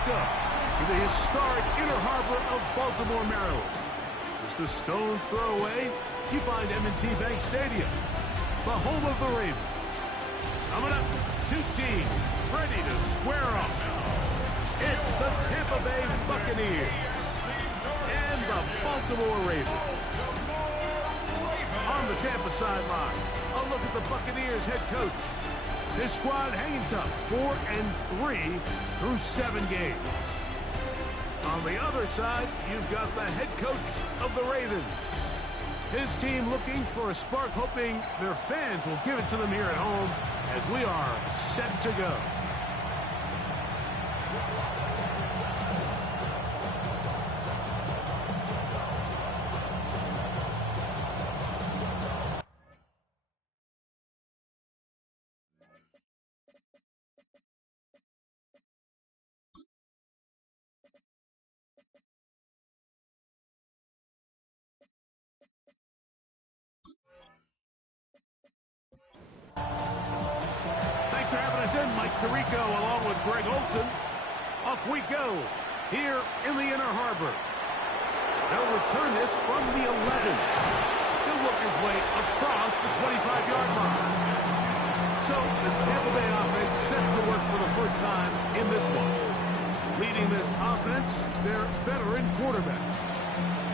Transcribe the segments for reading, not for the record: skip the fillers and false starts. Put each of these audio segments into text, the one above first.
Welcome to the historic Inner Harbor of Baltimore, Maryland. Just a stone's throw away, you find M&T Bank Stadium, the home of the Ravens. Coming up, two teams ready to square off. It's the Tampa Bay Buccaneers and the Baltimore Ravens. On the Tampa sideline, a look at the Buccaneers head coach. His squad hanging tough, 4-3 through 7 games. On the other side, you've got the head coach of the Ravens. His team looking for a spark, hoping their fans will give it to them here at home as we are set to go. Thanks for having us in, Mike Tirico, along with Greg Olson. Off we go here in the Inner Harbor. They'll return this from the 11. He'll work his way across the 25-yard line. So the Tampa Bay offense set to work for the first time in this one. Leading this offense, their veteran quarterback.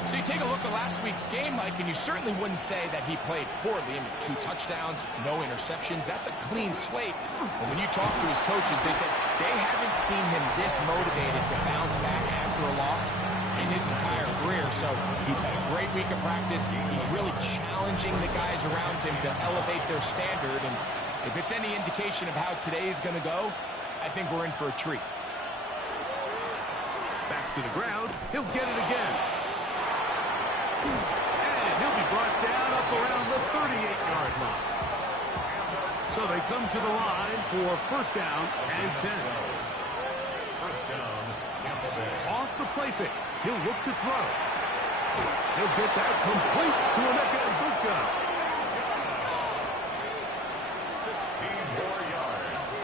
So you take a look at last week's game, Mike, and you certainly wouldn't say that he played poorly. I mean, 2 touchdowns, no interceptions. That's a clean slate. And when you talk to his coaches, they said they haven't seen him this motivated to bounce back after a loss in his entire career. So he's had a great week of practice. He's really challenging the guys around him to elevate their standard. And if it's any indication of how today is going to go, I think we're in for a treat. Back to the ground. He'll get it again. And he'll be brought down up around the 38-yard line. So they come to the line for first down and 10. First down, Tampa Bay. Off the play fake, he'll look to throw. He'll get that complete to Emeka Egbuka. 16 more yards.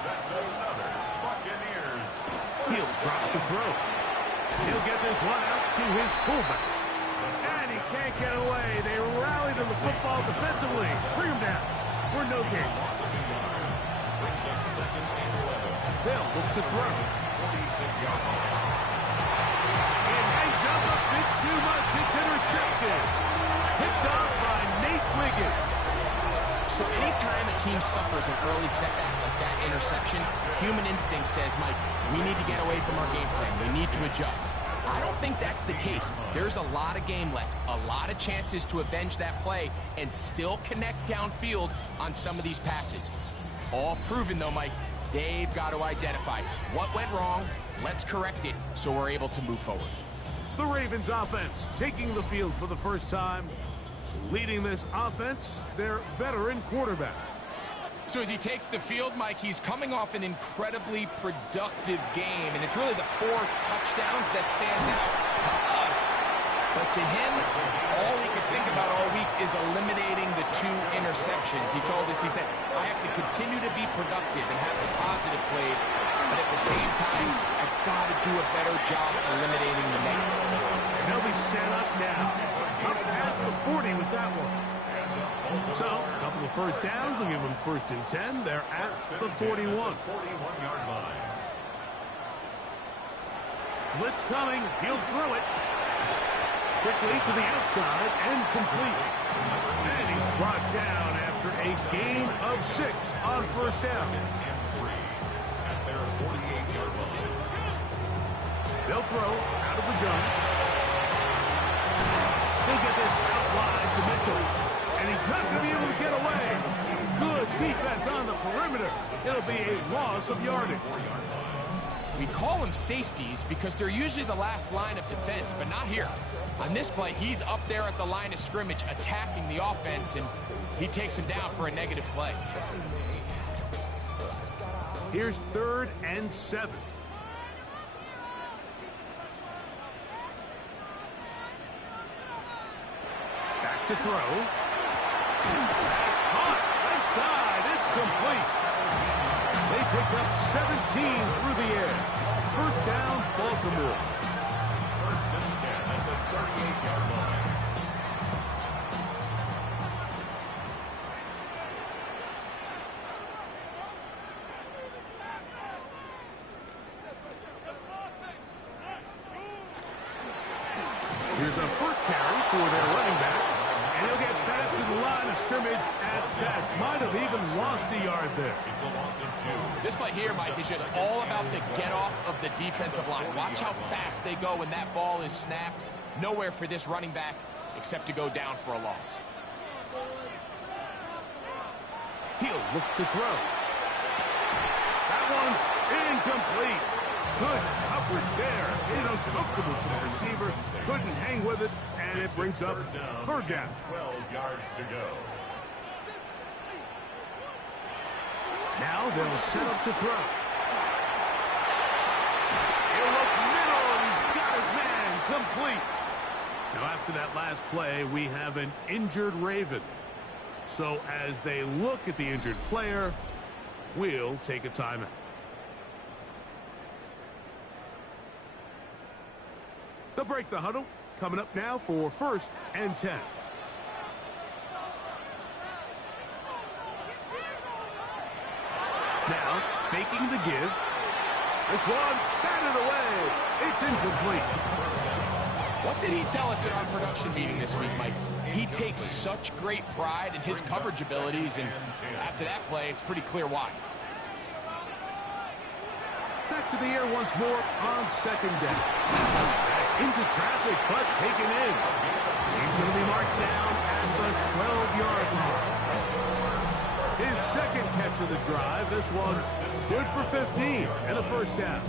That's another Buccaneers. He'll drop the throw. He'll get this one out to his fullback. And he can't get away. They rally to the football defensively. Bring him down for no gain. Brings up second and 11. They'll look to throw. 46-yard line. It hangs up a bit too much. It's intercepted. Picked off by Nate Wiggins. So anytime a team suffers an early setback like that interception, human instinct says, Mike, we need to get away from our game plan. We need to adjust. I don't think that's the case. There's a lot of game left, a lot of chances to avenge that play and still connect downfield on some of these passes. All proven, though, Mike, they've got to identify what went wrong, let's correct it so we're able to move forward. The Ravens offense taking the field for the first time. Leading this offense, their veteran quarterback. So as he takes the field, Mike, he's coming off an incredibly productive game, and it's really the 4 touchdowns that stands out to us. But to him, all he could think about all week is eliminating the 2 interceptions. He told us, he said, I have to continue to be productive and have the positive plays, but at the same time, I've got to do a better job eliminating the negative. And they'll be set up now. Up past the 40 with that one. So, a couple of first downs will give them first and 10. They're at the 41. 41-yard line. Blitz coming. He'll throw it. Quickly to the outside and complete. And he's brought down after a gain of 6 on first down. And 3 at their 48-yard line. They'll throw out of the gun. He'll get this out wide to Mitchell. And he's not going to be able to get away. Good defense on the perimeter. It'll be a loss of yardage. We call them safeties because they're usually the last line of defense, but not here. On this play, he's up there at the line of scrimmage attacking the offense, and he takes him down for a negative play. Here's 3rd and 7. Back to throw. That's caught. Left side. It's complete. They pick up 17 through the air. First down. Baltimore. First and 10 at the 38-yard line. Here's a first carry for their running back. And he'll get back to the line of scrimmage at best. Might have even lost a yard there. It's a loss of 2. This play here, Mike, is just all about the get-off of the defensive line. Watch how fast they go when that ball is snapped. Nowhere for this running back except to go down for a loss. He'll look to throw. That one's incomplete. Good coverage there. It's uncomfortable for the receiver. Couldn't hang with it, and it brings up third down. 12 yards to go. Now they'll set up to throw. He'll look middle, and he's got his man complete. Now after that last play, we have an injured Raven. So as they look at the injured player, we'll take a timeout. They'll break the huddle. Coming up now for first and 10. Now, faking the give. This one, batted away. It's incomplete. What did he tell us in our production meeting this week, Mike? He takes such great pride in his coverage abilities, and after that play, it's pretty clear why. Back to the air once more on second down. That's into traffic, but taken in. He's going to be marked down at the 12-yard line. His second catch of the drive. This one's good for 15 and a first down.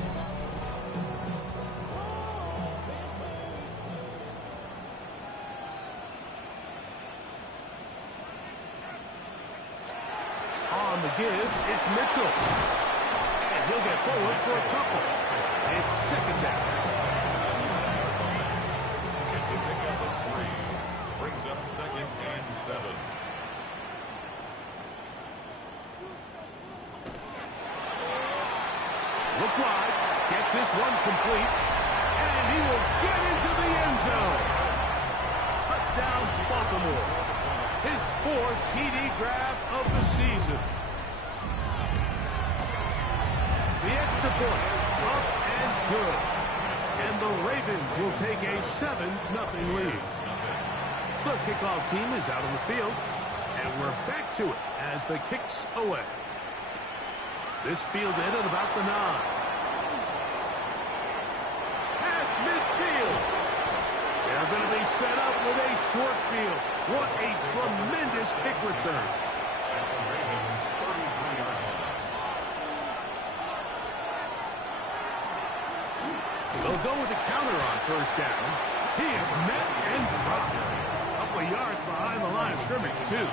On the give, it's Mitchell. And he'll get forward for a couple. It's second down. It's a pickup of 3. Brings up second and 7. Look wide. Get this one complete. And he will get into the end zone. Touchdown, Baltimore. His 4th TD grab of the season. The extra point, up and good. And the Ravens will take a 7-0 lead. The kickoff team is out on the field. And we're back to it as the kick's away. This fielded at about the 9. Past midfield. They're going to be set up with a short field. What a tremendous kick return. At the Ravens' 33-yard line. They'll go with the counter on first down. He is met and dropped. A couple of yards behind the line of scrimmage, too.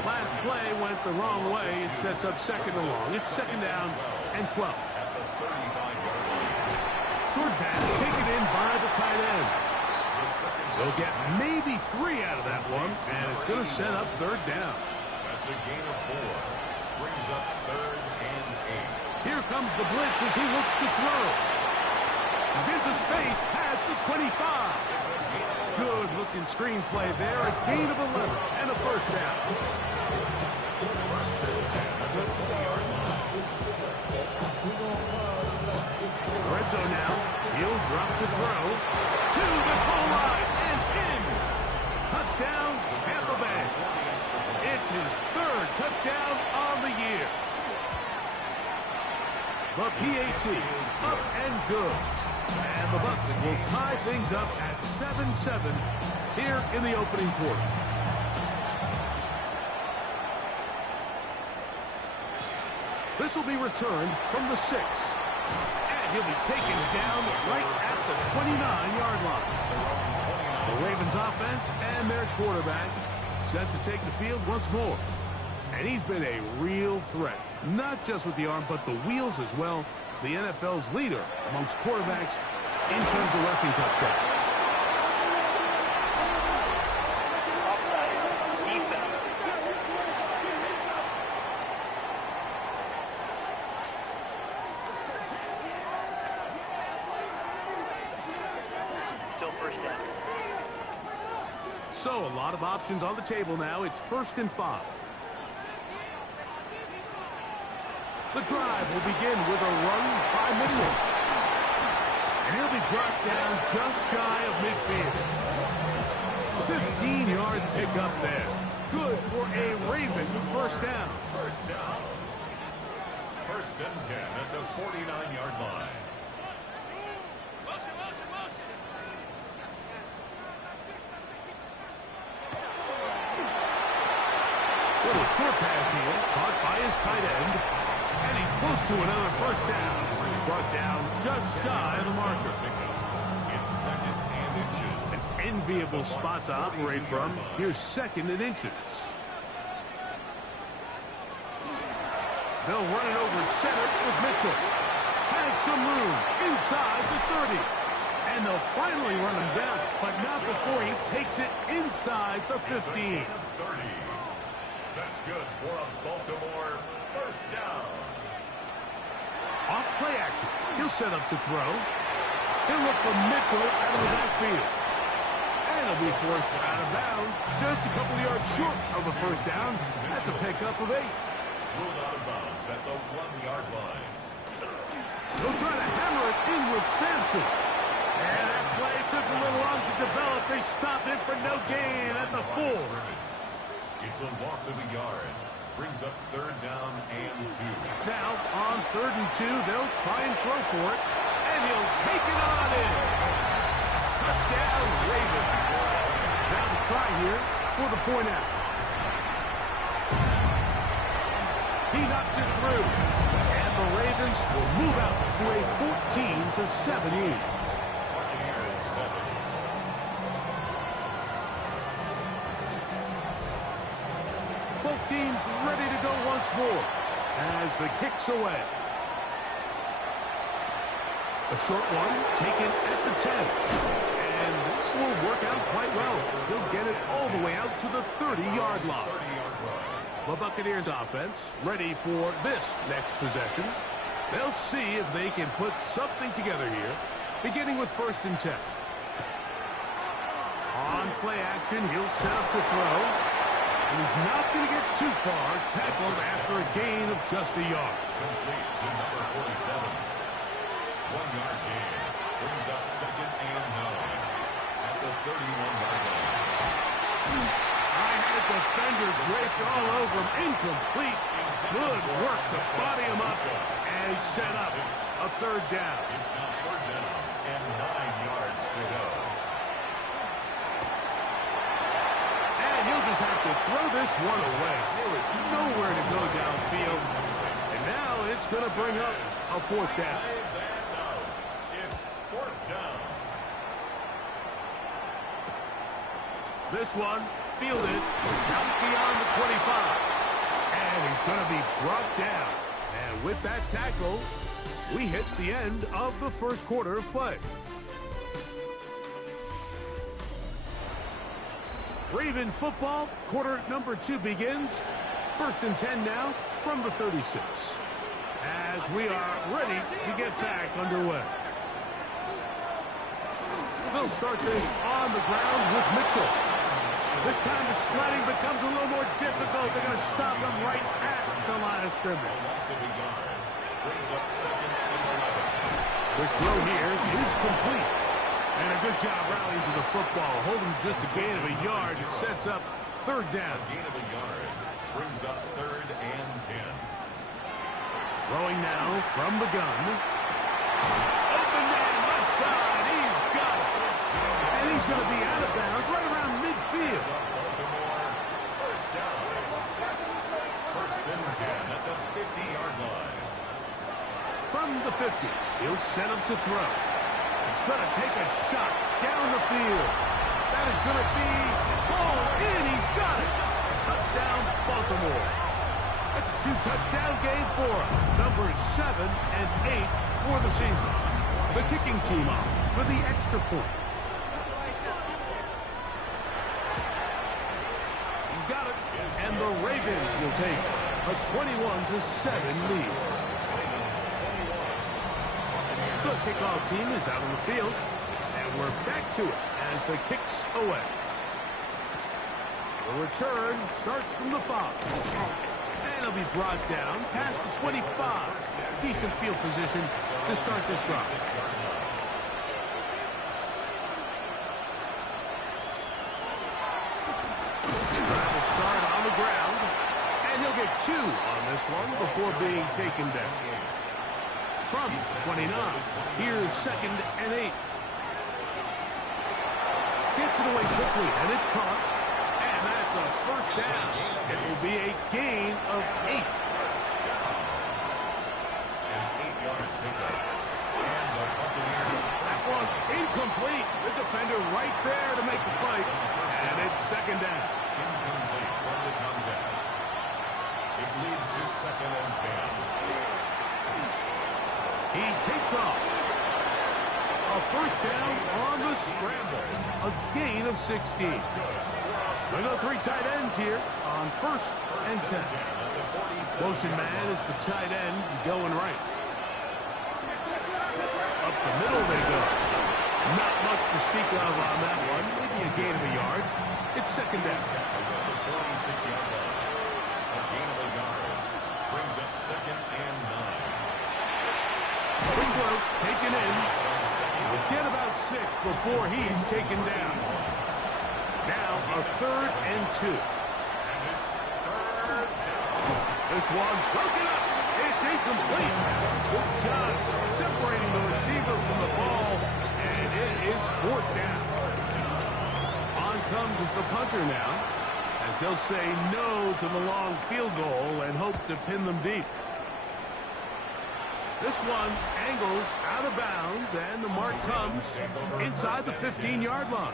Last play went the wrong way. It sets up second and long. It's second down and 12. At the 35-yard line. Short pass taken in by the tight end. They'll get maybe 3 out of that one, and it's going to set up third down. That's a gain of 4. Brings up third and 8. Here comes the blitz as he looks to throw. He's into space past the 25. Good-looking screenplay there. A gain of 11 and a first down. First and 10 at the 20-yard line. Red zone now. He'll drop to throw. To the goal line and in. Touchdown, Tampa Bay. It's his 3rd touchdown on the year. The PAT up and good. And the Bucs will tie things up at 7-7 here in the opening quarter. This will be returned from the 6. And he'll be taken down right at the 29-yard line. The Ravens offense and their quarterback set to take the field once more. And he's been a real threat, not just with the arm, but the wheels as well. The NFL's leader amongst quarterbacks in terms of rushing touchdowns. first down. So a lot of options on the table now. It's 1st and 5. The drive will begin with a run by Mitchell. And he'll be brought down just shy of midfield. 15-yard pickup there. Good for a Raven first down. First down. 1st and 10 at the 49-yard line. Little short pass here, caught by his tight end. And he's close to another first down. He's brought down just shy of the marker. It's 2nd and inches. An enviable spot to operate from. Here's 2nd and inches. They'll run it over center with Mitchell. Has some room inside the 30. And they'll finally run him down, but not before he takes it inside the 15. 30. That's good for a Baltimore first down. Off play action. He'll set up to throw. He'll look for Mitchell out of the backfield. And he'll be forced out of bounds. Just a couple of yards short of a first down. That's a pickup of 8. Ruled out of bounds at the 1-yard line. He'll try to hammer it in with Sampson. And that play took a little long to develop. They stopped it for no gain at the 4. It's a loss of a yard. Brings up 3rd down and 2. Now, on 3rd and 2, they'll try and throw for it. And he'll take it on in. Touchdown, Ravens. Now the try here for the point after. He knocks it through. And the Ravens will move out to a 14-7 lead. Both teams ready to go once more as the kick's away. A short one taken at the 10. And this will work out quite well. He'll get it all the way out to the 30-yard line. The Buccaneers offense ready for this next possession. They'll see if they can put something together here, beginning with 1st and 10. On play action, he'll set up to throw. And he's not going to get too far, tackled after a gain of just a yard. Complete to number 47. 1-yard gain. Brings up 2nd and 9 at the 31-yard line. I had a defender draped all over him. Incomplete. Good work to body him up and set up a 3rd down. It's now 3rd down and 9 yards to go. And he'll just have to throw this one away. There is nowhere to go downfield. And now it's going to bring up a 4th down. It's 4th down. This one fielded out beyond the 25. And he's going to be brought down. And with that tackle, we hit the end of the 1st quarter of play. Raven football, quarter number 2 begins. 1st and 10 now from the 36. As we are ready to get back underway. They'll start this on the ground with Mitchell. This time the sledding becomes a little more difficult. They're going to stop him right at the line of scrimmage. Loss of a yard. Brings up 2nd and 11. The throw here is complete. And a good job rallying to the football. Holding just a gain of a yard. It sets up 3rd down. Gain of a yard. Brings up 3rd and 10. Throwing now from the gun. Open man left side. He's got it. And he's going to be out of bounds right around midfield. Baltimore first down. 1st and 10 at the 50-yard line. From the 50, he'll set him to throw. He's going to take a shot down the field. That is going to be all in. He's got it. Touchdown, Baltimore. That's a 2-touchdown game for him. Numbers 7 and 8 for the season. The kicking team on for the extra point. He's got it. And the Ravens will take a 21-7 lead. The kickoff team is out on the field. And And we're back to it as the kick's away. The return starts from the 5. And it'll be brought down past the 25. Decent field position to start this drive. Drive will start on the ground. And he'll get 2 on this one before being taken down. From 29, here's 2nd and 8. Gets it away quickly, and it's caught. And that's a first down. It will be a gain of 8. That one incomplete. The defender right there to make the play. And it's 2nd down. Incomplete from the contact. It leads to 2nd and 10. He takes off. A first down on the scramble. A gain of 16. We go 3 tight ends here on 1st and 10. Motion man is the tight end going right. Up the middle they go. Not much to speak of on that one. Maybe a gain of a yard. It's 2nd down. The 46-yard line. A gain of a yard. Brings up 2nd and 9. Quick throw, taken in. We'll get about 6 before he's taken down. Now a 3rd and 2. And it's 3rd down. This one broken up. It's incomplete. Good job separating the receiver from the ball, and it is 4th down. On comes the punter now, as they'll say no to the long field goal and hope to pin them deep. This one angles out of bounds, and the mark comes inside the 15-yard line.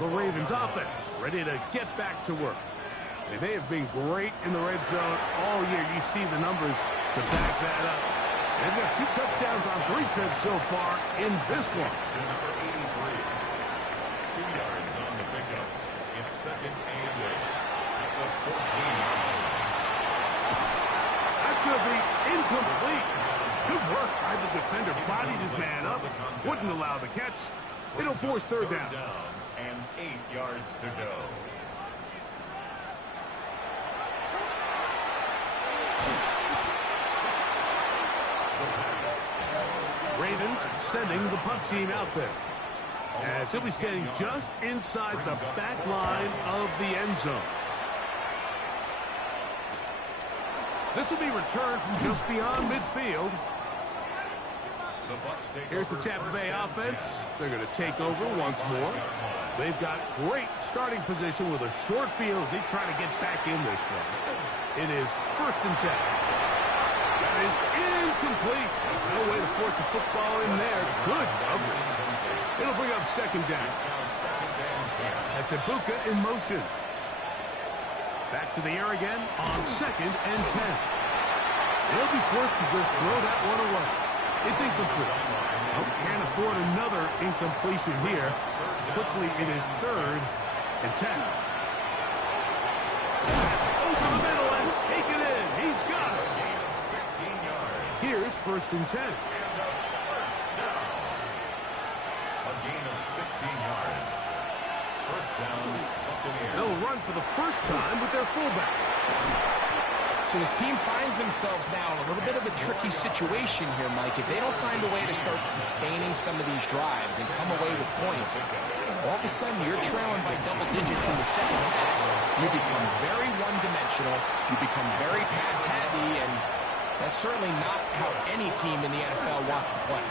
The Ravens offense ready to get back to work. They have been great in the red zone all year. You see the numbers to back that up. They've got 2 touchdowns on 3 trips so far in this one. To number 83. 2 yards on the pickup. It's 2nd and 8. At the 14-yard line. That's going to be incomplete. Good work by the defender. Bodied his man up. Wouldn't allow the catch. It'll force 3rd down. And 8 yards to go. Ravens sending the punt team out there. As he'll be standing just inside the back line of the end zone. This will be returned from just beyond midfield. Here's the Tampa Bay offense. They're going to take over once more. They've got great starting position with a short field as they try to get back in this one. It is 1st and 10. That is incomplete. No way to force the football in there. Good coverage. It'll bring up 2nd down. That's Ibuka in motion. Back to the air again on 2nd and 10. They'll be forced to just throw that one away. It's incomplete. Oh, can't afford another incompletion here. Quickly, it is 3rd and 10. That's over the middle and take it in. He's got it. Here's 1st and 10. A gain of 16 yards. First down, Buccaneers. They'll run for the first time with their fullback. So this team finds themselves now in a little bit of a tricky situation here, Mike. If they don't find a way to start sustaining some of these drives and come away with points, all of a sudden you're trailing by double digits in the second half. You become very one-dimensional. You become very pass-heavy, and that's certainly not how any team in the NFL wants to play.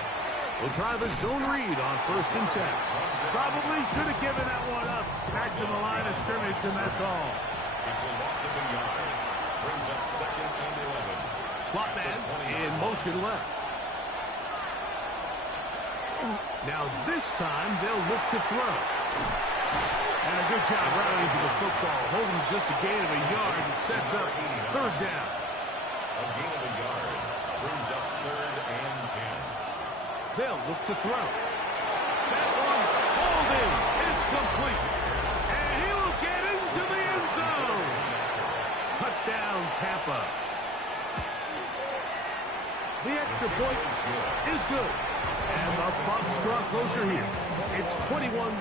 We'll try the zone read on 1st and 10. Probably should have given that one up. Back to the line of scrimmage, and that's all. It's a loss of a yard. Brings up 2nd and 11. Slot man in motion left. Now this time they'll look to throw. And a good job rallying to the football. Holding just a gain of a yard and sets up 3rd down. A gain of a yard. Brings up 3rd and 10. They'll look to throw. That one's hauled in. It's complete. And he will get into the end zone. Touchdown, Tampa. The extra point is good. And the Bucs draw closer here. It's 21-14.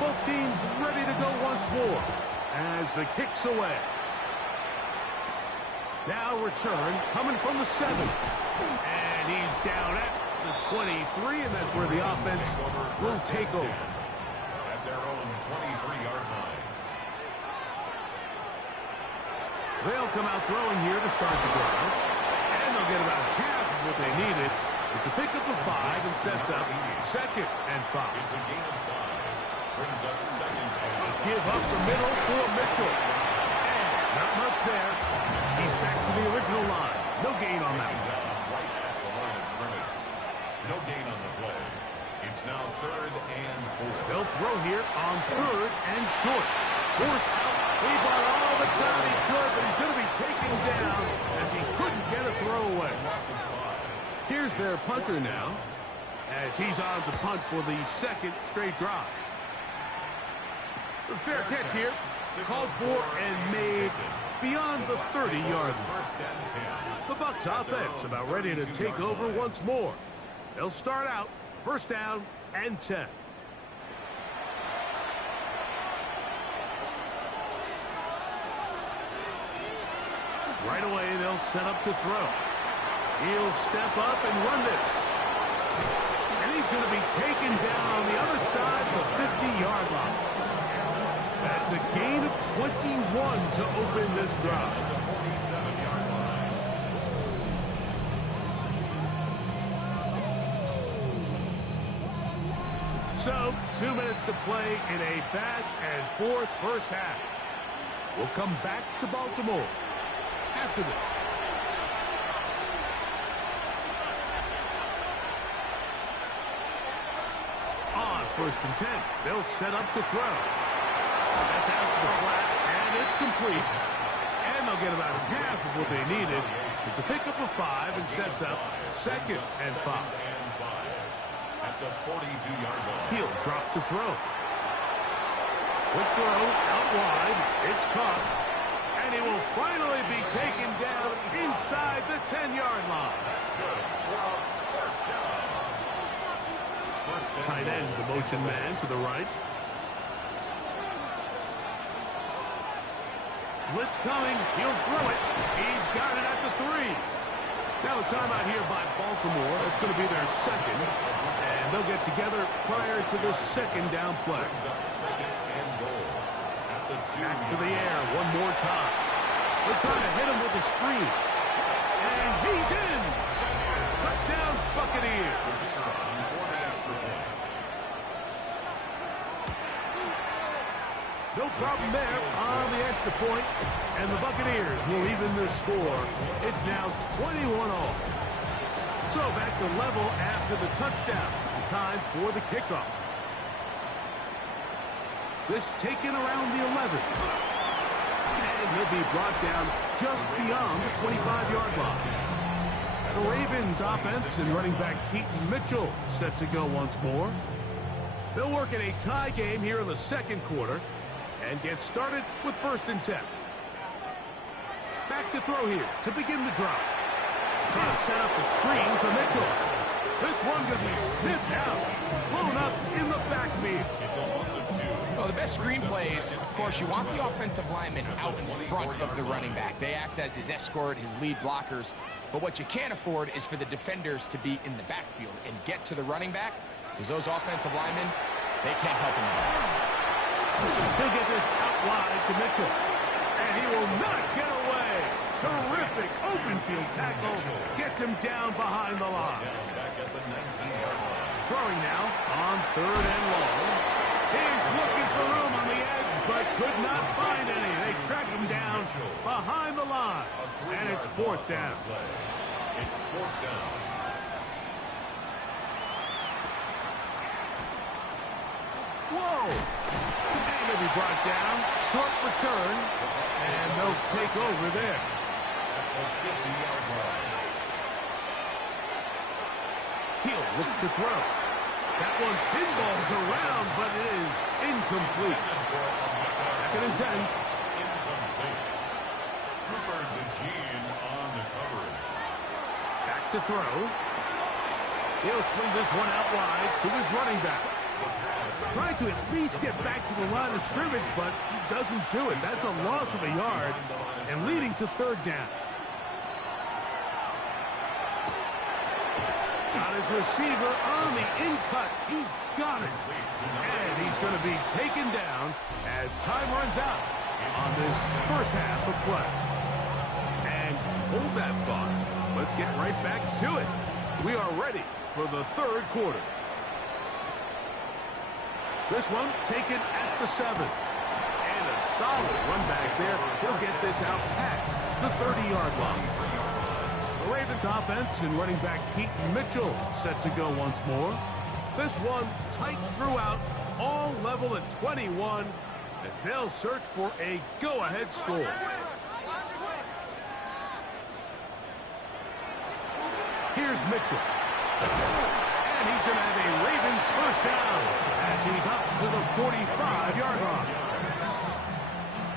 Both teams ready to go once more as the kick's away. Now return coming from the 7. And he's down at the 23, and that's where the offense will take over. At their own 23-yard line. They'll come out throwing here to start the drive. And they'll get about half of what they needed. It's a pickup of 5 and sets up 2nd and 5. It's a gain of 5. Brings up 2nd and 5. Give up the middle for Mitchell. And not much there. He's back to the original line. No gain on that one. Right at the line of scrimmage. No gain on the play. It's now 3rd and 4. They'll throw here on 3rd and short. Forced out. He bought all the time he could, but he's going to be taken down as he couldn't get a throw away. Here's their punter now, as he's on to punt for the 2nd straight drive. The fair catch here, called for and made beyond the 30-yard line. The Bucs offense about ready to take over once more. They'll start out 1st down and 10. Right away, they'll set up to throw. He'll step up and run this. And he's going to be taken down on the other side of the 50-yard line. That's a gain of 21 to open this drive. The 47-yard line. So, 2 minutes to play in a back-and-forth first half. We'll come back to Baltimore after this. On 1st and 10, they'll set up to throw. That's out to the flat, and it's complete. And they'll get about half of what they needed. It's a pickup of 5 and sets up 2nd and 5. At the 42-yard line. He'll drop to throw. Quick throw out wide. It's caught. And he will finally be taken down inside the 10-yard line. That's good. For a first down. Tight end, the motion man to the right. Blitz coming. He'll throw it. He's got it at the 3. Now a timeout here by Baltimore. That's going to be their 2nd. And they'll get together prior to the 2nd down play. Back to the air one more time. They're trying to hit him with the screen. And he's in. Touchdown, Buccaneers. No problem there on the extra point. And the Buccaneers will even the score. It's now 21-all. So back to level after the touchdown. Time for the kickoff. This taken around the 11. And he'll be brought down just beyond the 25-yard line. The Ravens offense and running back Keaton Mitchell set to go once more. They'll work in a tie game here in the 2nd quarter and get started with 1st and 10. Back to throw here to begin the drive. Trying to set up the screen to Mitchell. This one going to be sniffed out. Blown up in the backfield. It's a loss of 2. Well, the best screenplays, of course, you want the offensive lineman out in front of the running back. They act as his escort, his lead blockers. But what you can't afford is for the defenders to be in the backfield and get to the running back, because those offensive linemen, they can't help him out. He'll get this out wide to Mitchell. And he will not get away. Terrific open field tackle. Gets him down behind the line. Back at the 19-yard line. Throwing now on 3rd and long. He's looking for room on the edge, but could not find any. They track him down behind the line. And it's 4th down. It's 4th down. Whoa! And he'll be brought down. Short return. And they'll take over there. At the 50-yard line. He'll look to throw. That one pinballs around, but it is incomplete. 2nd and 10. Incomplete. Cooper DeJean on the coverage. Back to throw. He'll swing this one out wide to his running back. Trying to at least get back to the line of scrimmage, but he doesn't do it. That's a loss of a yard and leading to third down. Got his receiver on the in-cut. He's got it. And he's going to be taken down as time runs out on this first half of play. And hold that thought. Let's get right back to it. We are ready for the third quarter. This one taken at the 7. And a solid run back there. He'll get this out past the 30-yard line. The Ravens offense and running back Keaton Mitchell set to go once more. This one tight throughout, all level at 21 as they'll search for a go-ahead score. Here's Mitchell. And he's going to have a Ravens first down as he's up to the 45-yard line.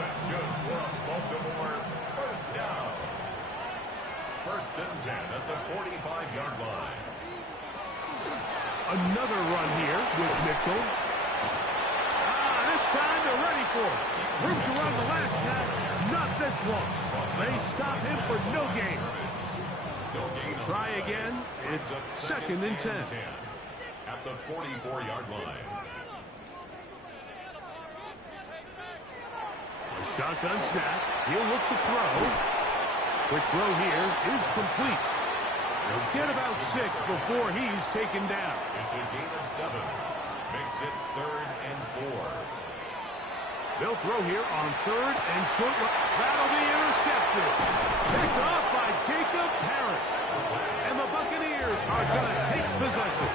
That's good for a Baltimore first down. First and 10 at the 45-yard line. Another run here with Mitchell. This time they're ready for it. Room to run the last snap. Not this one. They stop him for no gain. Try again. It's second and 10. At the 44-yard line. A shotgun snap. He'll look to throw. Quick throw here is complete. He'll get about 6 before he's taken down. It's a gain of 7. Makes it third and 4. They'll throw here on third and short. That'll be intercepted. Picked off by Jacob Harris. And the Buccaneers are going to take possession.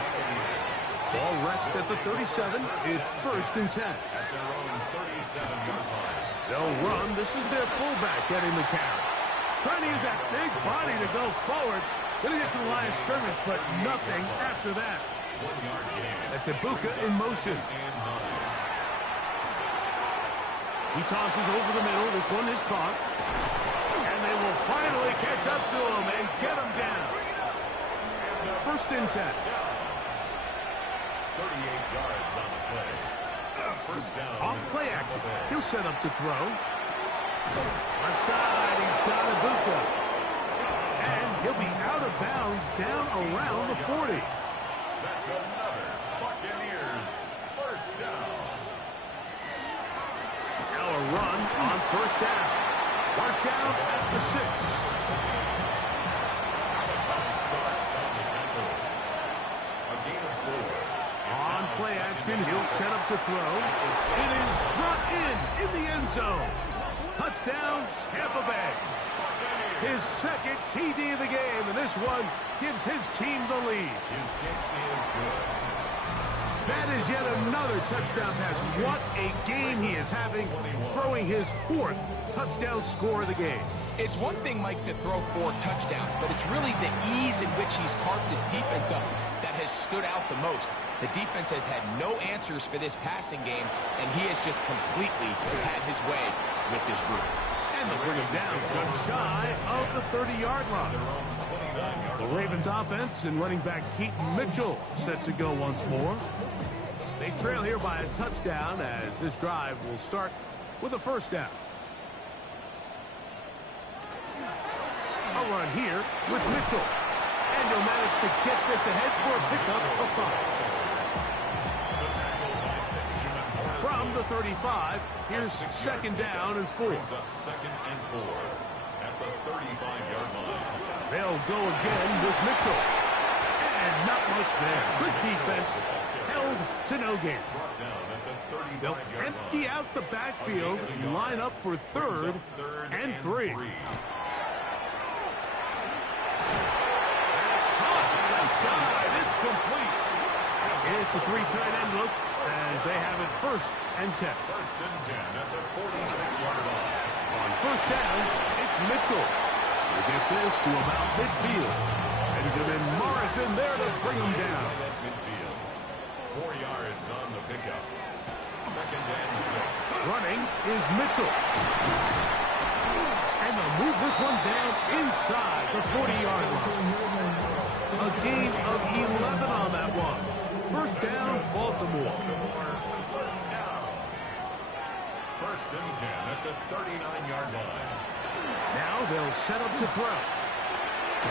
Ball rests at the 37. It's first and 10. At their own 37-yard line. They'll run. This is their fullback getting the carry. Trying to use that big body to go forward. Going to get to the line of scrimmage, but nothing after that. 1-yard gain. That's Ibuka in motion. He tosses over the middle. This one is caught. And they will finally catch up to him and get him down. First and 10. 38 yards on the play. First down. Off play action. He'll set up to throw. Left side, he's got Ibuka. And he'll be out of bounds down around the 40. That's another Buccaneers first down. Now a run on first down. Mark down at the 6. Starts on the tackle. A gain of 4. On play action, he'll set up to throw. It is brought in the end zone. Touchdown, Tampa Bay. His second TD of the game, and this one gives his team the lead. His kick is good. That is yet another touchdown pass. What a game he is having, throwing his 4th touchdown score of the game. It's one thing, Mike, to throw 4 touchdowns, but it's really the ease in which he's carved this defense up that has stood out the most. The defense has had no answers for this passing game, and he has just completely had his way with this group. And they bring him down just shy of the 30-yard line. The Ravens offense and running back Keaton Mitchell set to go once more. They trail here by a touchdown as this drive will start with a first down. A run here with Mitchell. And he'll manage to get this ahead for a pickup of 5. From the 35, here's second down and 4. Second and 4 at the 35-yard line. They'll go again with Mitchell. And not much there. Good defense. Held to no gain. They'll empty out the backfield and line up for third and 3. Left side, it's complete. It's a 3 tight end look as they have it first and 10. First and 10 at the 46-yard line. On first down, it's Mitchell. We'll get this to about midfield. Benjamin Morrison there to bring him down. Midfield. 4 yards on the pickup. Second and 6. Running is Mitchell. And they'll move this one down inside the 40-yard line. A a gain of 11 on that one. First down, Baltimore. First and 10 at the 39-yard line. Now they'll set up to throw.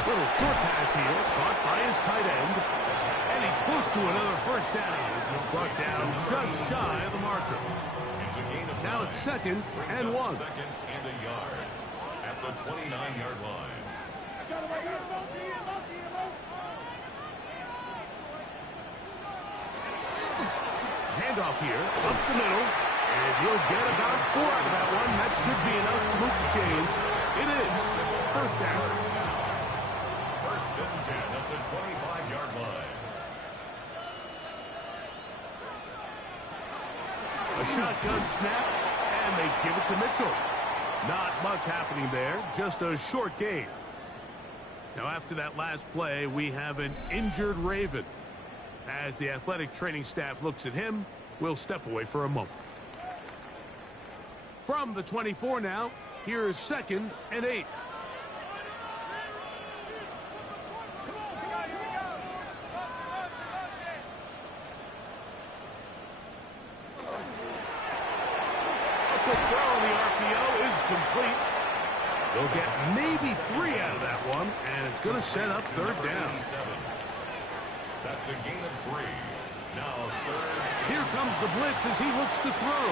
Little short pass here, caught by his tight end. And he's close to another first down as he's brought down just shy of the marker. It's a gain of Now it's second and 1. Second and a yard at the 29-yard line. Handoff here, up the middle. And he'll get about 4 out of that one. That should be enough to move the chains. It is. First down. First and 10 at the 25-yard line. A shotgun snap, and they give it to Mitchell. Not much happening there, just a short gain. Now after that last play, we have an injured Raven. As the athletic training staff looks at him, we'll step away for a moment. From the 24 now, here is second and 8. The throw on the RPO is complete. They'll get maybe 3 out of that one, and it's going to set up third down. That's a gain of 3. Now third. Here comes the blitz as he looks to throw.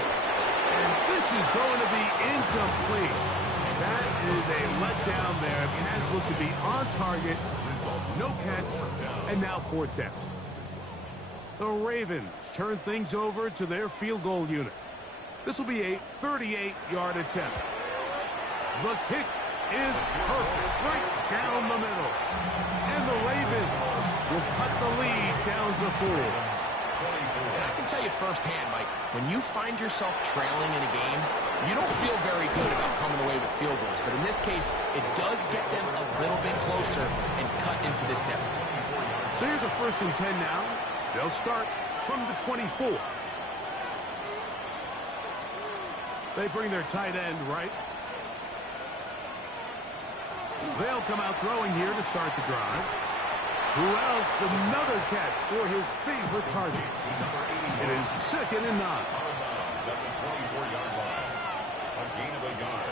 And this is going to be incomplete. That is a letdown there. It has looked to be on target. No catch. And now fourth down. The Ravens turn things over to their field goal unit. This will be a 38-yard attempt. The kick is perfect, right down the middle. And the Ravens will cut the lead down to 4. And I can tell you firsthand, Mike, when you find yourself trailing in a game, you don't feel very good about coming away with field goals. But in this case, it does get them a little bit closer and cut into this deficit. So here's a first and 10 now. They'll start from the 24. They bring their tight end right. They'll come out throwing here to start the drive. Who else? Another catch for his favorite target. It is second and 9.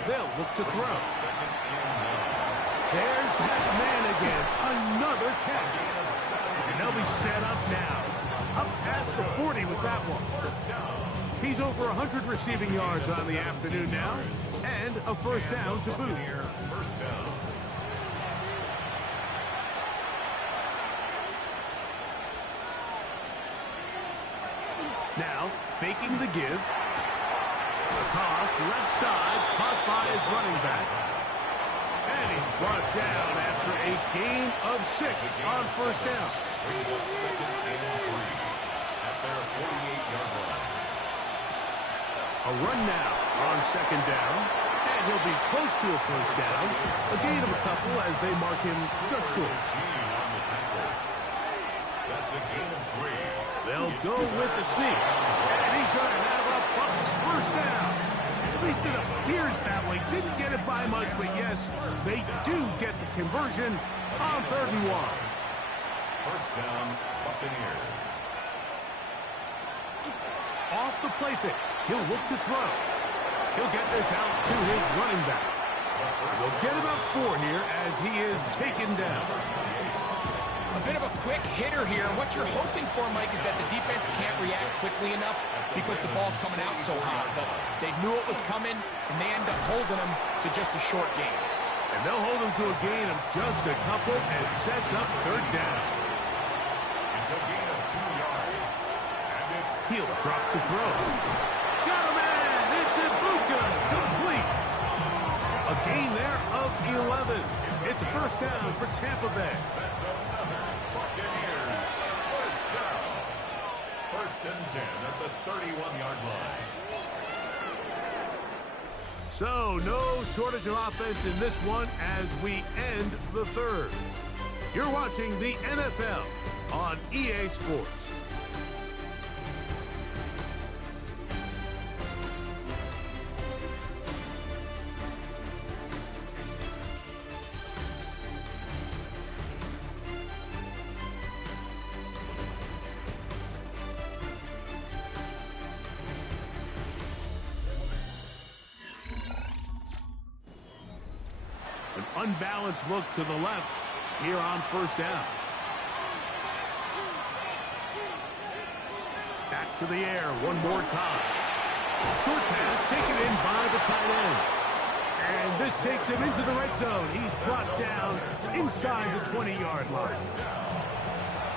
They'll look to throw. There's that man again. Another catch. And they'll be set up now. Up past the 40 with that one. He's over 100 receiving yards on the afternoon now. And a first down to boot. First down. Now, faking the give. A toss, left side, caught by his running back. And he's brought down after a gain of 6 on first down. Brings up second and 3 at their 48-yard line. A run now on second down. And he'll be close to a first down. A gain of a couple as they mark him just short. On the tackle. That's a gain of 3. They'll go with the sneak. And he's going to have a Bucs first down. At least it appears that way. Didn't get it by much, but yes, they do get the conversion on 3rd and 1. First down, Buccaneers. Off the play fake. He'll look to throw. He'll get this out to his running back. They'll get about 4 here as he is taken down. A bit of a quick hitter here. What you're hoping for, Mike, is that the defense can't react quickly enough because the ball's coming out so hot. But they knew it was coming, and they end up holding him to just a short gain. And they'll hold him to a gain of just a couple and sets up 3rd down. It's a gain of 2 yards. And it's He'll drop to throw. Got a man! It's Ibuka! Complete! A gain there of 11. It's a first down for Tampa Bay. That's another Buccaneers first down. First and 10 at the 31-yard line. So, no shortage of offense in this one as we end the 3rd. You're watching the NFL on EA Sports. unbalanced look to the left here on first down. Back to the air one more time. Short pass taken in by the tight end. And this takes him into the red zone. He's brought down inside the 20-yard line.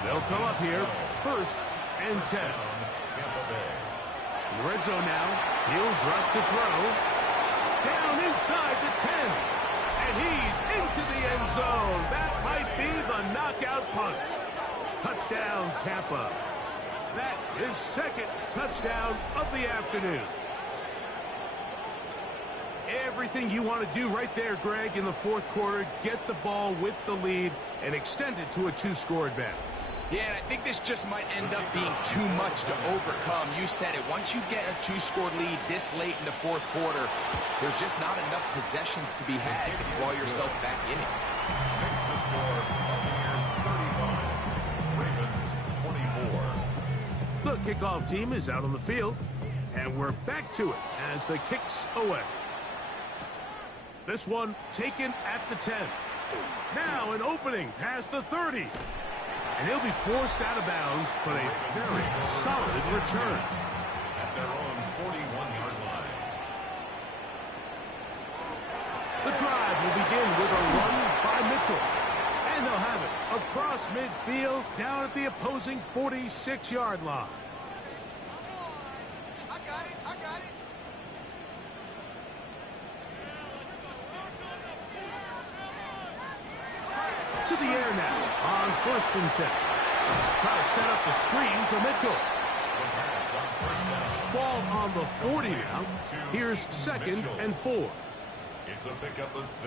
They'll come up here, 1st and 10. In the red zone now, he'll drop to throw. Down inside the 10. And he's into the end zone. That might be the knockout punch. Touchdown, Tampa. That is 2nd touchdown of the afternoon. Everything you want to do right there, Greg, in the 4th quarter. Get the ball with the lead and extend it to a 2-score advantage. Yeah, and I think this just might end up being too much to overcome. You said it. Once you get a 2-score lead this late in the 4th quarter, there's just not enough possessions to be had to claw yourself back in it. Next to score, Buccaneers 35, Ravens 24. The kickoff team is out on the field, and we're back to it as the kicks away. This one taken at the 10. Now an opening past the 30. And he'll be forced out of bounds, but a very solid return. At their own 41-yard line. The drive will begin with a run by Mitchell. And they'll have it across midfield down at the opposing 46-yard line. I got it. To the air now on 1st and 10. Try to set up the screen to Mitchell. Ball on the 40 now. Here's 2nd and 4. It's a pickup of 6.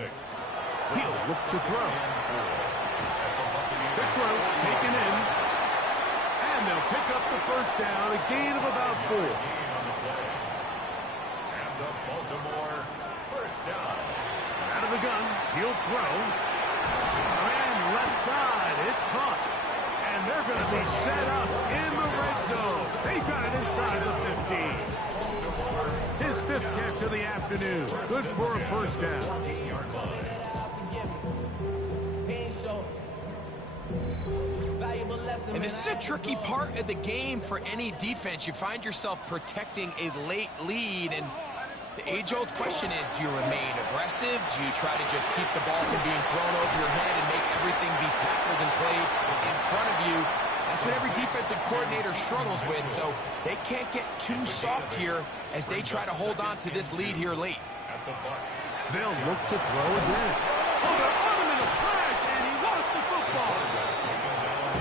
He'll look to throw. The throw taken in. And they'll pick up the 1st down, a gain of about 4. And the Baltimore 1st down. Out of the gun, he'll throw. And left side, it's caught. And they're going to be set up in the red zone. They've got it inside the 15. His 5th catch of the afternoon. Good for a 1st down. And this is a tricky part of the game for any defense. You find yourself protecting a late lead, and the age-old question is, do you remain aggressive? Do you try to just keep the ball from being thrown over your head and make everything be tackled and played in front of you? That's what every defensive coordinator struggles with, so they can't get too soft here as they try to hold on to this lead here late. They'll look to throw again. Oh, they're on him in a flash, and he lost the football.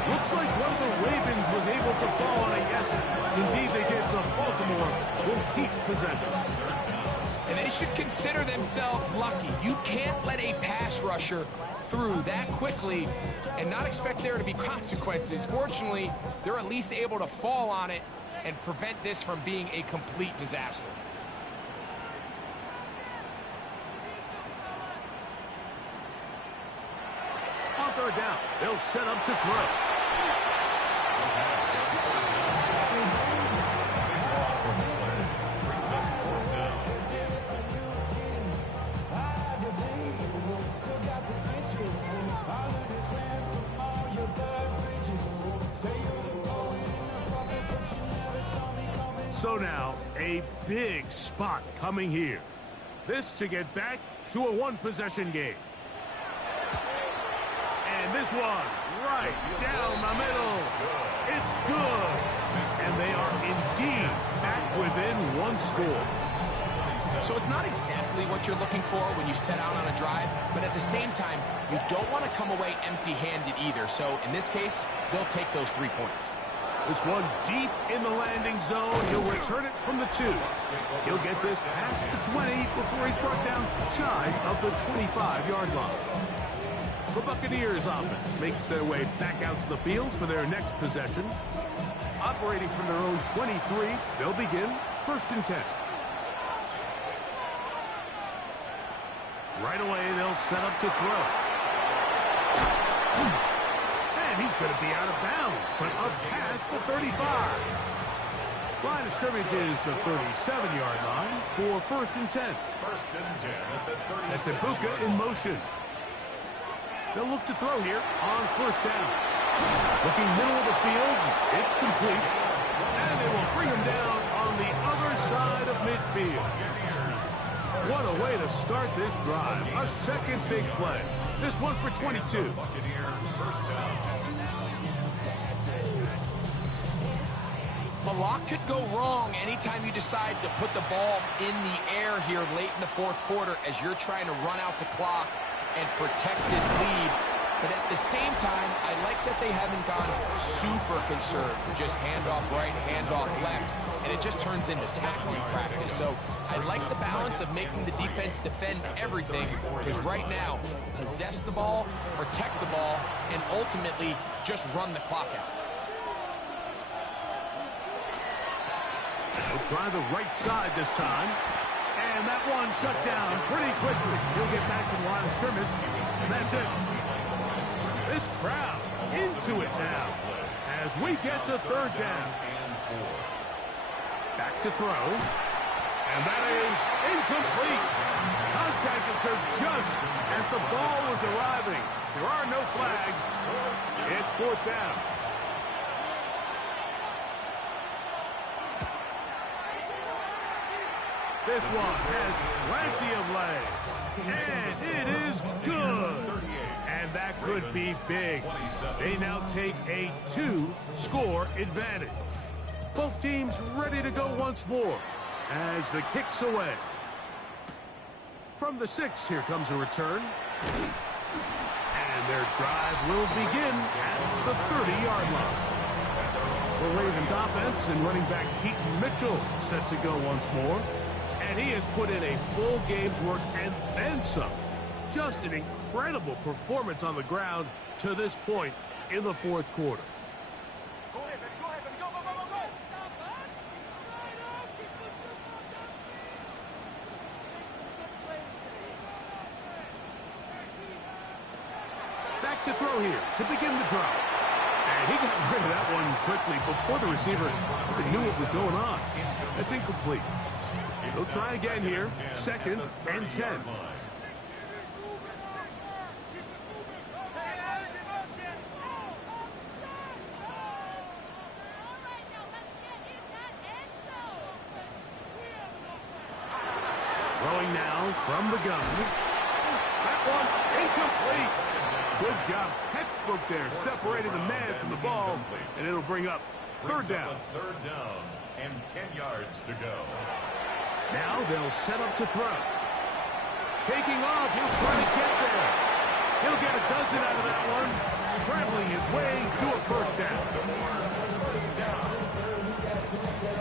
Looks like one of the Ravens was able to fall on it. Yes, indeed they did, so Baltimore will keep possession. And they should consider themselves lucky. You can't let a pass rusher through that quickly and not expect there to be consequences. Fortunately, they're at least able to fall on it and prevent this from being a complete disaster. On 3rd down, they'll set up to throw. So now, a big spot coming here. This to get back to a 1-possession game. And this one, right down the middle. It's good. And they are indeed back within 1 score. So it's not exactly what you're looking for when you set out on a drive, but at the same time, you don't want to come away empty-handed either. So in this case, they'll take those 3 points. This one deep in the landing zone. He'll return it from the 2. He'll get this past the 20 before he's brought down shy of the 25-yard line. The Buccaneers offense makes their way back out to the field for their next possession. Operating from their own 23, they'll begin 1st and 10. Right away, they'll set up to throw. And he's going to be out of bounds, but up past the 35. Line of scrimmage is the 37-yard line for 1st and 10. 1st and 10 at the 37. That's Ibuka in motion. They'll look to throw here on first down. Looking middle of the field, it's complete. And they will bring him down on the other side of midfield. What a way to start this drive. A second big play. This one for 22. A lot could go wrong anytime you decide to put the ball in the air here late in the fourth quarter as you're trying to run out the clock and protect this lead. But at the same time, I like that they haven't gone super conserved. Just handoff right, handoff left, and it just turns into tackling practice. So I like the balance of making the defense defend everything, because right now, possess the ball, protect the ball, and ultimately just run the clock out. He'll try the right side this time. And that one shut down pretty quickly. He'll get back to the line of scrimmage. And that's it. This crowd into it now as we get to third down. Back to throw. And that is incomplete. Contact occurred just as the ball was arriving. There are no flags. It's fourth down. This one has plenty of legs. And it is good. And that could be big. They now take a 2-score advantage. Both teams ready to go once more as the kick's away. From the 6, here comes a return. And their drive will begin at the 30-yard line. The Ravens offense and running back Keaton Mitchell set to go once more. And he has put in a full game's work and then some. Just an incredible performance on the ground to this point in the fourth quarter. Back to throw here to begin the drive. And he got rid of that one quickly before the receiver even knew what was going on. That's incomplete. They'll try again here. 2nd and 10. Throwing now from the gun. That one incomplete. Good job. Textbook there, separating the man from the ball. And it'll bring up third down. Third down and 10 yards to go. Now they'll set up to throw. Taking off, he'll try to get there. He'll get a dozen out of that one. Scrambling his way to a first down.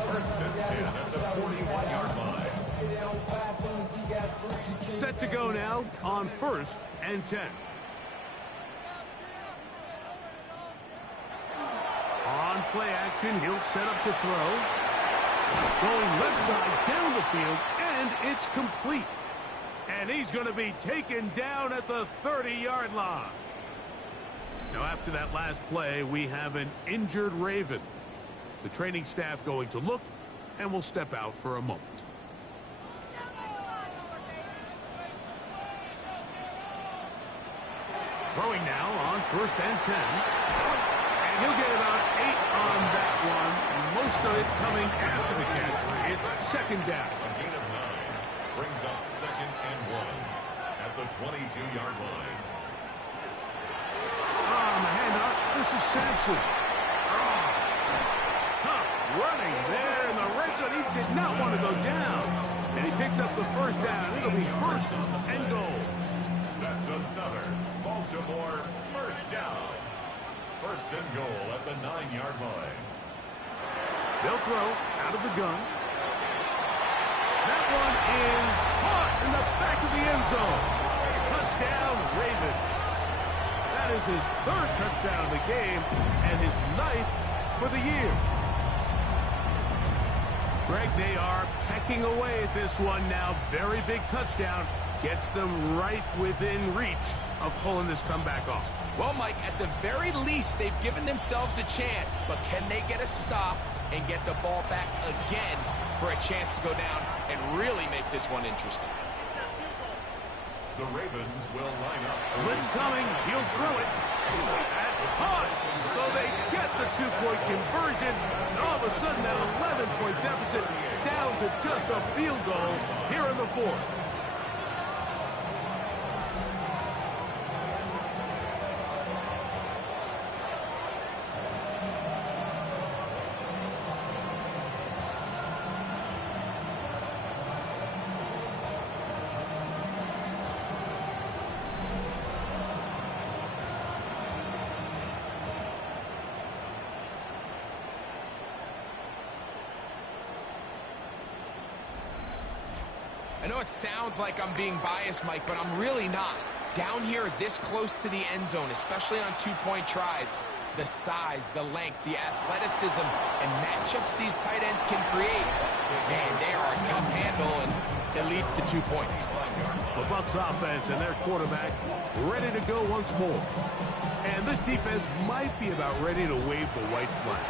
First and 10 at the 41-yard line. Set to go now on 1st and 10. On play action, he'll set up to throw. Going left side down the field, and it's complete. And he's going to be taken down at the 30-yard line. Now, after that last play, we have an injured Raven. The training staff going to look, and will step out for a moment. Throwing now on 1st and 10. And he'll get about 8 on that one. Most of it coming after the catch. It's 2nd down. A gain of 9 brings up 2nd and 1 at the 22-yard line. On the handoff, this is Sampson. Tough running there in the red zone. He did not want to go down. And he picks up the first down. It'll be 1st and goal. That's another Baltimore first down. 1st and goal at the 9-yard line. They'll throw out of the gun. That one is caught in the back of the end zone. Touchdown, Ravens. That is his 3rd touchdown of the game and his 9th for the year. Greg, they are pecking away at this one now. Very big touchdown. Gets them right within reach of pulling this comeback off. Well, Mike, at the very least, they've given themselves a chance. But can they get a stop and get the ball back again for a chance to go down and really make this one interesting? The Ravens will line up. Blitz coming. He'll throw it. That's caught. So they get the two-point conversion. And all of a sudden, that 11-point deficit down to just a field goal here in the fourth. I know it sounds like I'm being biased, Mike, but I'm really not. Down here this close to the end zone, especially on two-point tries, the size, the length, the athleticism, and matchups these tight ends can create, man, they are a tough handle, and it leads to 2 points. The Bucs offense and their quarterback ready to go once more. And this defense might be about ready to wave the white flag.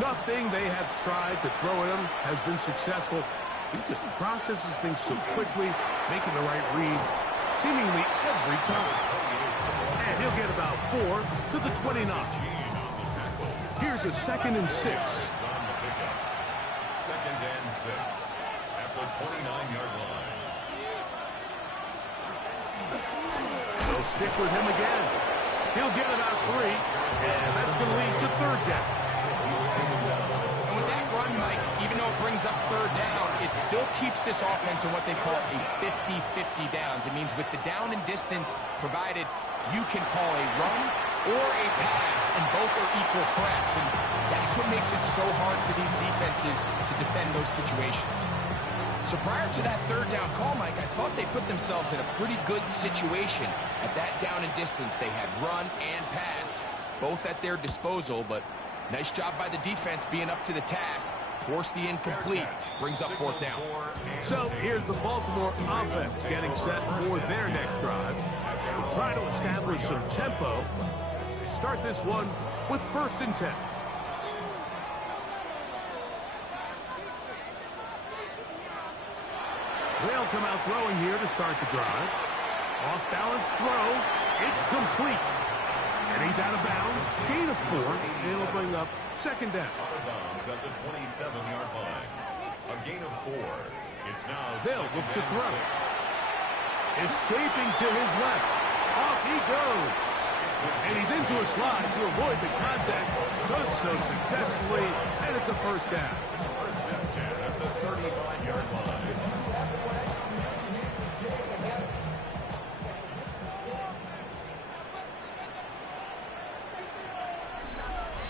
Nothing they have tried to throw at him has been successful. He just processes things so quickly, making the right read seemingly every time. And he'll get about 4 to the 29. Here's a 2nd and 6. Second and 6 at the 29-yard line. They'll stick with him again. He'll get about 3, and that's going to lead to 3rd down. And with that run, Mike, even though it brings up 3rd down, it still keeps this offense in what they call a 50-50 downs. It means with the down and distance provided, you can call a run or a pass, and both are equal threats. And that's what makes it so hard for these defenses to defend those situations. So prior to that 3rd down call, Mike, I thought they put themselves in a pretty good situation. At that down and distance, they had run and pass, both at their disposal, but nice job by the defense being up to the task. Force the incomplete, brings up 4th down. So here's the Baltimore offense getting set for their next drive. They'll try to establish some tempo as they start this one with 1st and 10. They'll come out throwing here to start the drive. Off-balance throw. It's complete. And he's out of bounds. Gain of 4. It'll bring up 2nd down. Out of bounds at the 27-yard line. A gain of 4. It's now They'll look to throw. Escaping to his left. Off he goes. And he's into a slide to avoid the contact. Does so successfully. And it's a 1st down. 1st and 10 at the 35-yard line.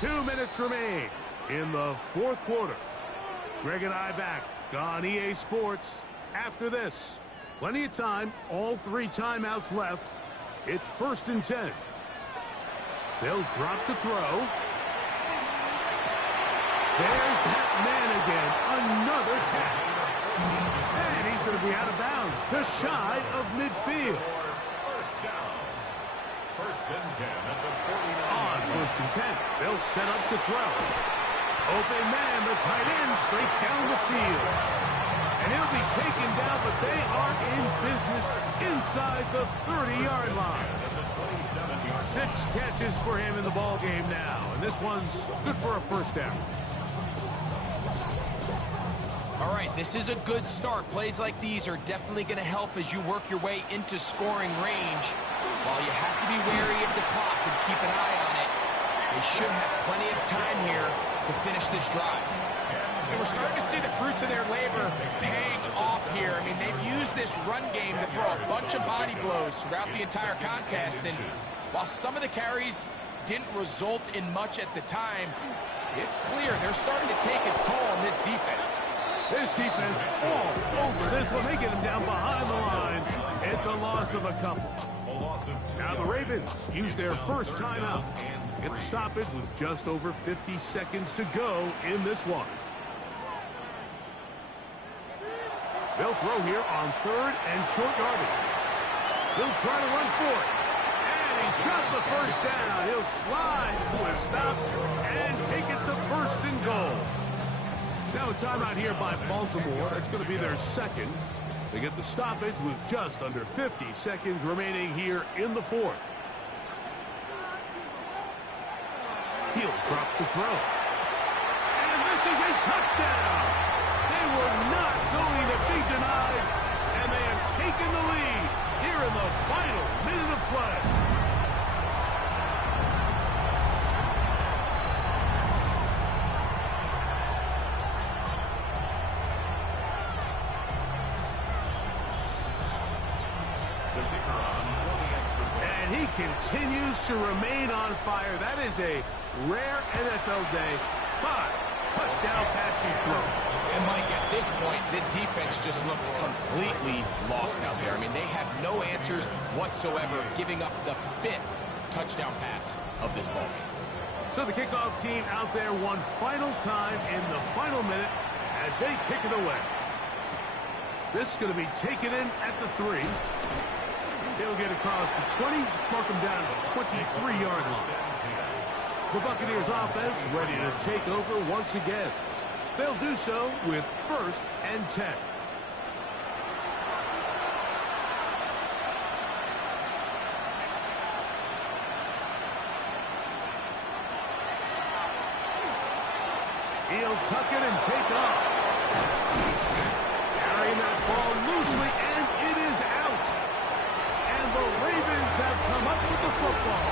2 minutes remain in the 4th quarter. Greg and I back on EA Sports after this. Plenty of time, all 3 timeouts left. It's 1st and 10. They'll drop to throw. There's that man again, another catch. And he's going to be out of bounds, just shy of midfield. 1st down. 1st and 10 at the 49. On 1st and 10, they'll set up to throw. Open man, the tight end, straight down the field. And he'll be taken down, but they are in business inside the 30-yard line. 6 catches for him in the ball game now, and this one's good for a 1st down. All right, this is a good start. Plays like these are definitely going to help as you work your way into scoring range. While you have to be wary of the clock and keep an eye on it, they should have plenty of time here to finish this drive. And we're starting to see the fruits of their labor paying off here. I mean, they've used this run game to throw a bunch of body blows throughout the entire contest. And while some of the carries didn't result in much at the time, it's clear they're starting to take its toll on this defense. This defense all over this one. They get him down behind the line. It's a loss of a couple. Now the Ravens use their 1st timeout. Get the stoppage with just over 50 seconds to go in this one. They'll throw here on 3rd and short yardage. He'll try to run for it. And he's got the 1st down. He'll slide to a stop and take it to 1st and goal. Now a timeout here by Baltimore. It's going to be their 2nd. They get the stoppage with just under 50 seconds remaining here in the fourth. He'll drop to throw. And this is a touchdown. They were not going to be denied, and they have taken the lead here in the final minute of play. And he continues to remain on fire. That is a rare NFL day. 5 touchdown passes thrown. And Mike, at this point, the defense just looks completely lost out there. I mean, they have no answers whatsoever, giving up the 5th touchdown pass of this ballgame. So the kickoff team out there one final time in the final minute as they kick it away. This is going to be taken in at the 3. He'll get across the 20, mark him down to 23-yard line. The Buccaneers offense ready to take over once again. They'll do so with 1st and 10. He'll tuck it and take off. Carrying that ball loosely, and it is out. And the Ravens have come up with the football.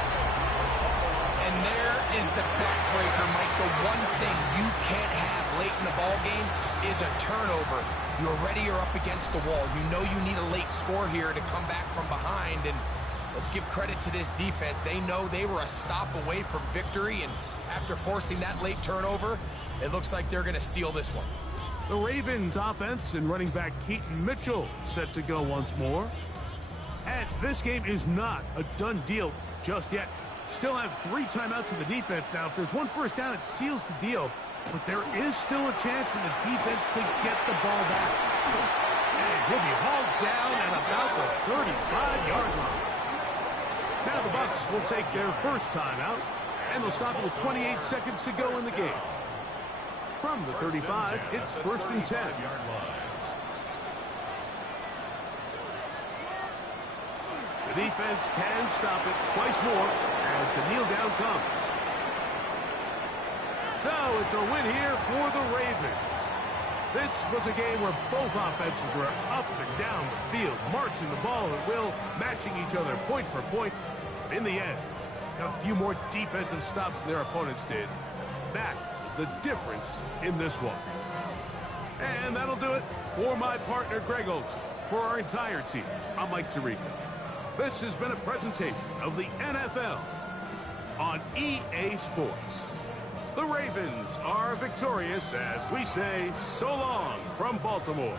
And there is the backbreaker, Mike. The one thing you can't have late in the ball game is a turnover. You're ready, you're up against the wall. You know you need a late score here to come back from behind. And let's give credit to this defense. They know they were a stop away from victory. And after forcing that late turnover, it looks like they're going to seal this one. The Ravens offense and running back Keaton Mitchell set to go once more. And this game is not a done deal just yet. Still have 3 timeouts in the defense now. If there's one first down, it seals the deal. But there is still a chance for the defense to get the ball back. And he'll be hauled down at about the 35-yard line. Now the Bucs will take their first timeout, and they'll stop with 28 seconds to go in the game. From the 35, it's 1st and 10. The defense can stop it twice more as the kneel down comes. So it's a win here for the Ravens. This was a game where both offenses were up and down the field, marching the ball at will, matching each other point for point. In the end, got a few more defensive stops than their opponents did. That is the difference in this one. And that'll do it for my partner, Greg Olson. For our entire team, I'm Mike Tirico. This has been a presentation of the NFL on EA Sports. The Ravens are victorious as we say so long from Baltimore.